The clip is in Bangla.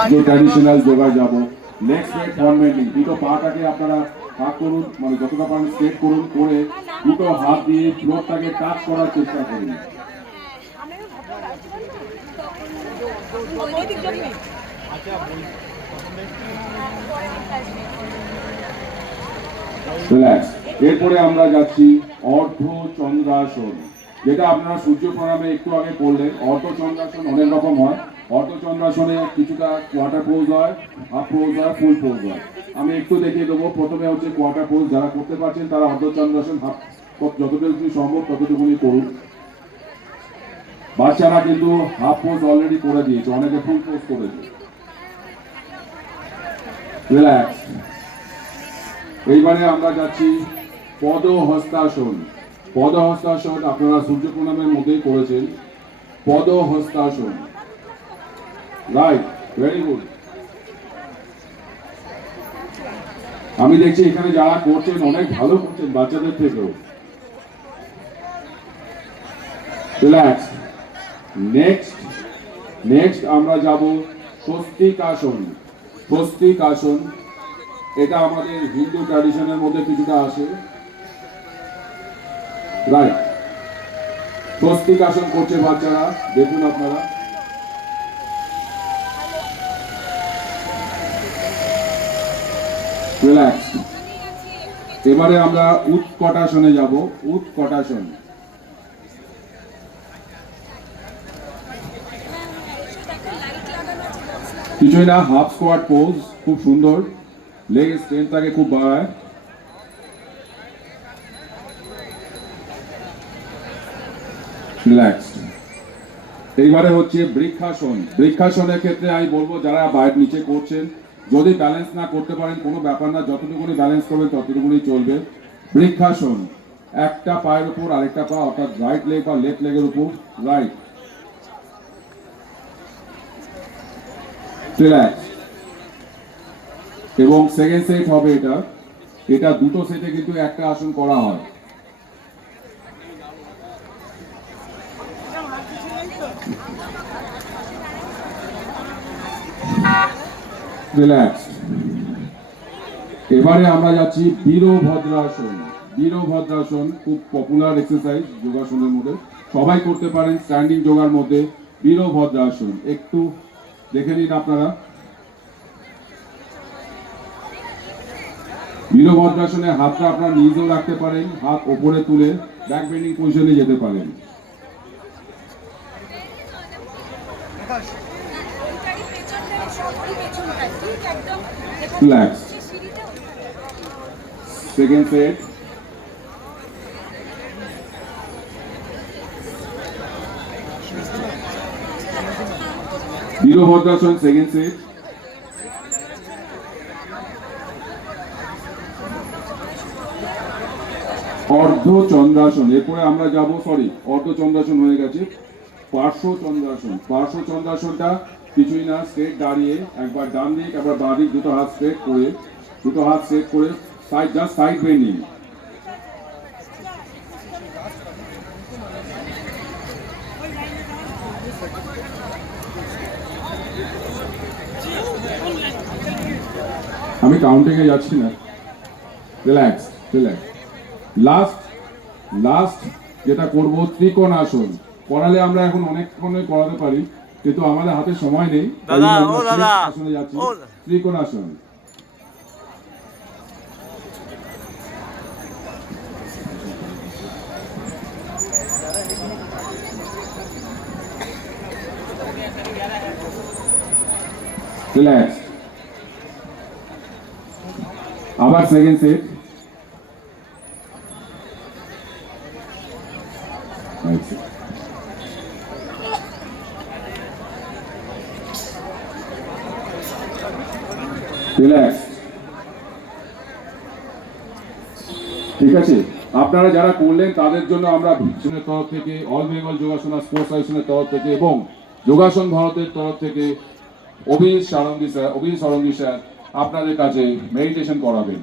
जो ट्रेडिशनल যোগা যাব নেক্সট ওয়েট ফরমেটিং দুটো পাটাকে আপনারা ভাগ করুন মানে যতটা পারেন স্ট্রেট করুন করে দুটো হাত দিয়ে ফ্লোরটাকে টাচ করার চেষ্টা করুন রিল্যাক্স এরপরে আমরা যাচ্ছি অর্ধ চন্দ্রাসন যেটা আপনারা সূর্য প্রণামে একটু আগে করলেন অর্ধ চন্দ্রাসন অনেক রকম হয় অর্ধ চন্দ্রাসনে কিছুটা কোয়ার্টার পোজ হয় হাফ পোজ হয় ফুল পোজ হয় আমি একটু দেখিয়ে দেবো প্রথমে হচ্ছে কোয়ার্টার পোজ যারা করতে পারছেন তারা অর্ধ চন্দ্রাসন হাফ যতটুকু সম্ভব ততটুকুনি করুন বাচ্চারা কিন্তু হাফ পোজ অলরেডি করে দিয়েছে অনেকে ফুল পোজ করেছে রিল্যাক্স এইবারে আমরা যাচ্ছি পদহস্তাসন পদহস্তাসন আপনারা সূর্য প্রণামের মধ্যেই করেছেন পদহস্তাসন রাইট ভেরি গুড আমি দেখছি এখানে যারা করছেন অনেক ভালো করছেন বাচ্চাদের থেকেও রিল্যাক্স নেক্সট আমরা যাব স্বস্তিকাসন স্বস্তিকাসন এটা আমাদের হিন্দু ট্র্যাডিশনের মধ্যে কিছুটা আসে রাইট স্বস্তিকাসন করছে বাচ্চারা দেখুন আপনারা রিল্যাক্স এবারে আমরা উৎকটাসনে যাব উৎকটাসন কিছুই না হাফ স্কোয়াট পোজ খুব সুন্দর লেগ স্ট্রেংথটাকে খুব বাড়ায় রিল্যাক্সড এইবারে হচ্ছে বৃক্ষাসন বৃক্ষাসনের ক্ষেত্রে আমি বলবো যারা বাইরে নিচে করছেন যদি ব্যালেন্স না করতে পারেন কোনো ব্যাপার না যতটুকুনি ব্যালেন্স করবেন ততটুকুনি চলবে বৃক্ষাসন একটা পায়ের উপর আরেকটা পা অর্থাৎ রাইট লেগ বা লেফট লেগের উপর রাইট রিল্যাক্স এবং সেকেন্ড সেট হবে এটা দুটো সেটে কিন্তু একটা আসন করা হয় রিল্যাক্স এবারে আমরা যাচ্ছি বীরভদ্রাসন বীরভদ্রাসন খুব পপুলার এক্সারসাইজ যোগাসনের মধ্যে সবাই করতে পারেন স্ট্যান্ডিং যোগার মধ্যে বীরভদ্রাসন একটু দেখে নিন আপনারা বীরভদ্রাসনে হাতটা আপনার নিজেও রাখতে পারেন হাত ওপরে তুলে ব্যাক বেন্ডিং পজিশনে যেতে পারেন relax second set Virabhadrasana second set অর্ধ চন্দ্রাসন এরপরে আমরা যাব অর্ধ চন্দ্রাসন হয়ে গেছে পার্শ্ব চন্দ্রাসন পার্শ্ব চন্দ্রাসনটা কিছুই না স্ট্রেট দাঁড়িয়ে একবার ডান দিক একবার বাঁ দিক দুটো হাত স্ট্রেট করে সাইড জাস্ট সাইড বেন্ডিং আমি কাউন্টিং এ যাচ্ছি না রিল্যাক্স লাস্ট যেটা করব ত্রিকোণ আসন করালে আমরা এখন অনেকক্ষণে করাতে পারি কিন্তু আমাদের হাতে সময় নেই আসনে যাচ্ছি ত্রিকোণ আসন রিল্যাক্স আবার সেকেন্ড সেট রিল্যাক্স ঠিক আছে আপনারা যারা করলেন তাদের জন্য আমরা ভিশনের তরফ থেকে অল বেঙ্গল যোগাসন স্পোর্টস অ্যাসোসিয়েশনের তরফ থেকে এবং যোগাসন ভারতের তরফ থেকে অভিজিৎ সারঙ্গী স্যার আপনাদের কাছে মেডিটেশন করাবেন।